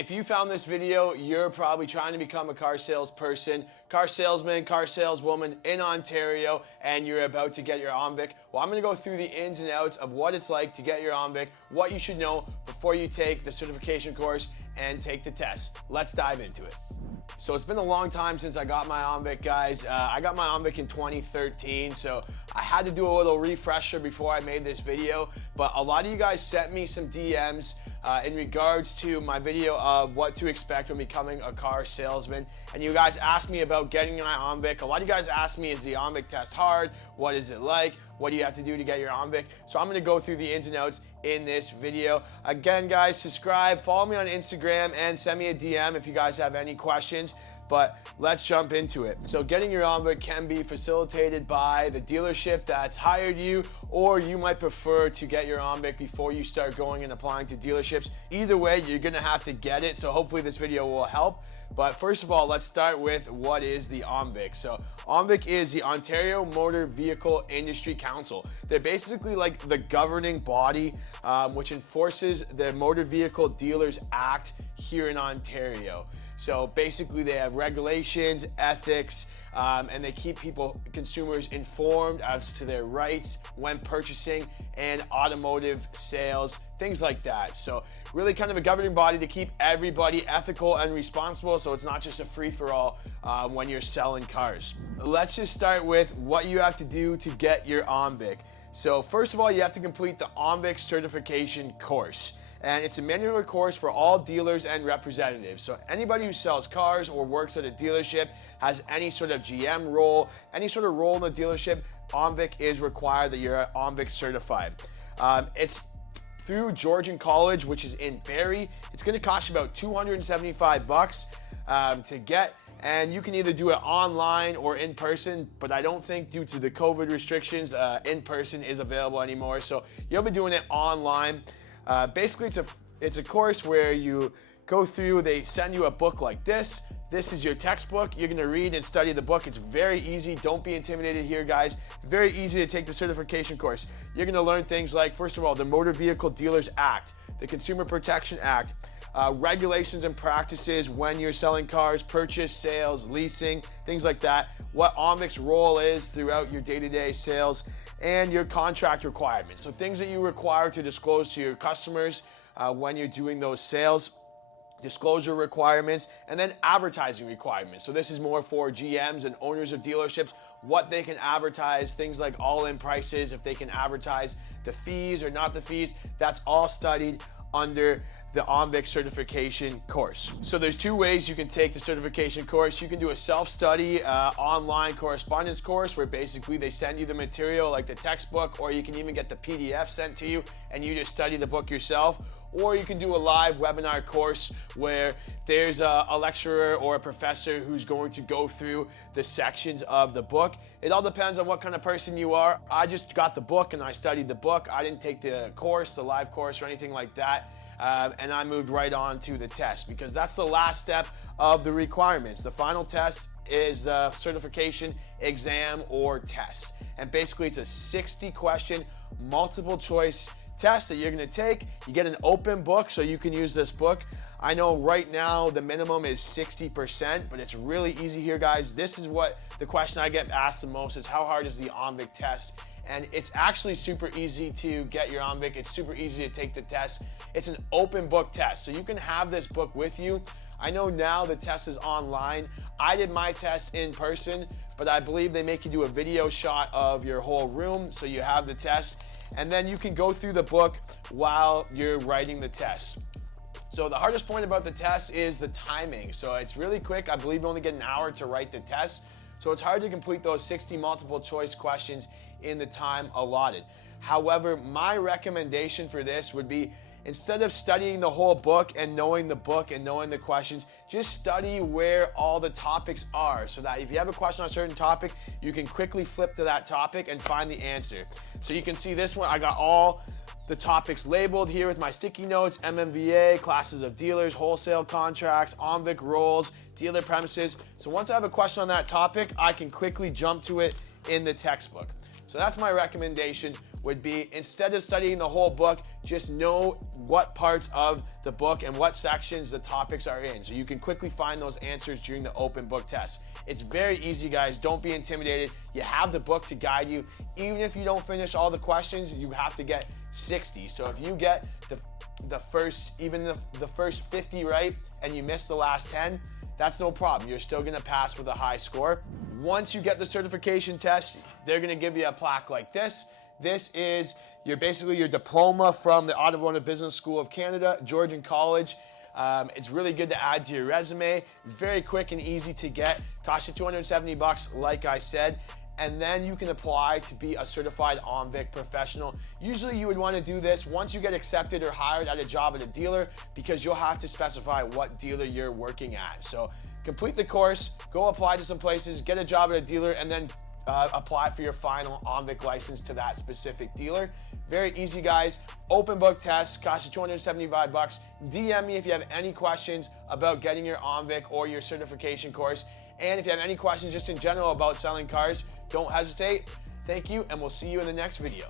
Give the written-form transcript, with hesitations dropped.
If you found this video, you're probably trying to become a car salesperson, car salesman, car saleswoman in Ontario, and you're about to get your OMVIC. Well, I'm gonna go through the ins and outs of what it's like to get your OMVIC, what you should know before you take the certification course and take the test. Let's dive into it. So it's been a long time since I got my OMVIC, guys. I got my OMVIC in 2013, so I had to do a little refresher before I made this video, but a lot of you guys sent me some DMs in regards to my video of what to expect when becoming a car salesman, and you guys asked me about getting my OMVIC. A lot of you guys asked me, is the OMVIC test hard? What is it like? What do you have to do to get your OMVIC? So I'm gonna go through the ins and outs in this video. Again, guys, subscribe, follow me on Instagram, and send me a DM if you guys have any questions. But let's jump into it. So getting your OMVIC can be facilitated by the dealership that's hired you, or you might prefer to get your OMVIC before you start going and applying to dealerships. Either way, you're gonna have to get it, so hopefully this video will help. But first of all, let's start with what is the OMVIC. So OMVIC is the Ontario Motor Vehicle Industry Council. They're basically like the governing body which enforces the Motor Vehicle Dealers Act here in Ontario. So basically they have regulations, ethics, and they keep consumers informed as to their rights when purchasing and automotive sales, things like that. So really kind of a governing body to keep everybody ethical and responsible, so it's not just a free-for-all when you're selling cars. Let's just start with what you have to do to get your OMVIC. So first of all, you have to complete the OMVIC certification course. And it's a mandatory course for all dealers and representatives. So anybody who sells cars or works at a dealership, has any sort of GM role, any sort of role in the dealership, OMVIC is required that you're OMVIC certified. It's through Georgian College, which is in Barrie. It's gonna cost you about $275 to get. And you can either do it online or in person, but I don't think due to the COVID restrictions, in person is available anymore. So you'll be doing it online. Basically, it's a course where you go through, they send you a book like this. This is your textbook. You're gonna read and study the book. It's very easy. Don't be intimidated here, guys. It's very easy to take the certification course. You're gonna learn things like, first of all, the Motor Vehicle Dealers Act, the Consumer Protection Act, regulations and practices when you're selling cars, purchase, sales, leasing, things like that, what OMVIC's role is throughout your day-to-day sales, and your contract requirements. So things that you require to disclose to your customers when you're doing those sales, disclosure requirements, and then advertising requirements. So this is more for GMs and owners of dealerships, what they can advertise, things like all-in prices, if they can advertise the fees or not the fees. That's all studied under the OMVIC certification course. So there's two ways you can take the certification course. You can do a self-study online correspondence course where basically they send you the material like the textbook, or you can even get the PDF sent to you and you just study the book yourself. Or you can do a live webinar course where there's a lecturer or a professor who's going to go through the sections of the book. It all depends on what kind of person you are. I just got the book and I studied the book. I didn't take the course, the live course or anything like that. And I moved right on to the test because that's the last step of the requirements. The final test is the certification exam or test. And basically it's a 60-question multiple choice test that you're gonna take. You get an open book, so you can use this book. I know right now the minimum is 60%, but it's really easy here, guys. This is what the question I get asked the most is, how hard is the OMVIC test? And it's actually super easy to get your OMVIC. It's super easy to take the test. It's an open book test, so you can have this book with you. I know now the test is online. I did my test in person, but I believe they make you do a video shot of your whole room, so you have the test. And then you can go through the book while you're writing the test. So the hardest point about the test is the timing. So it's really quick. I believe you only get an hour to write the test. So it's hard to complete those 60 multiple choice questions in the time allotted. However, my recommendation for this would be, instead of studying the whole book and knowing the questions, just study where all the topics are, so that if you have a question on a certain topic, you can quickly flip to that topic and find the answer. So you can see this one, I got all the topics labeled here with my sticky notes: MMVA, classes of dealers, wholesale contracts, OMVIC roles, dealer premises. So once I have a question on that topic, I can quickly jump to it in the textbook. So that's my recommendation, would be instead of studying the whole book, just know what parts of the book and what sections the topics are in, so you can quickly find those answers during the open book test. It's very easy, guys. Don't be intimidated. You have the book to guide you. Even if you don't finish all the questions, you have to get 60. So if you get the first 50 right and you miss the last 10, that's no problem. You're still gonna pass with a high score. Once you get the certification test, they're gonna give you a plaque like this. This is basically your diploma from the Automotive Business School of Canada, Georgian College. It's really good to add to your resume. Very quick and easy to get. Costs you $270, like I said. And then you can apply to be a certified OMVIC professional. Usually you would want to do this once you get accepted or hired at a job at a dealer, because you'll have to specify what dealer you're working at. So complete the course, go apply to some places, get a job at a dealer, and then apply for your final OMVIC license to that specific dealer. Very easy, guys. Open book test, costs you $275. DM me if you have any questions about getting your OMVIC or your certification course. And if you have any questions just in general about selling cars, don't hesitate. Thank you, and we'll see you in the next video.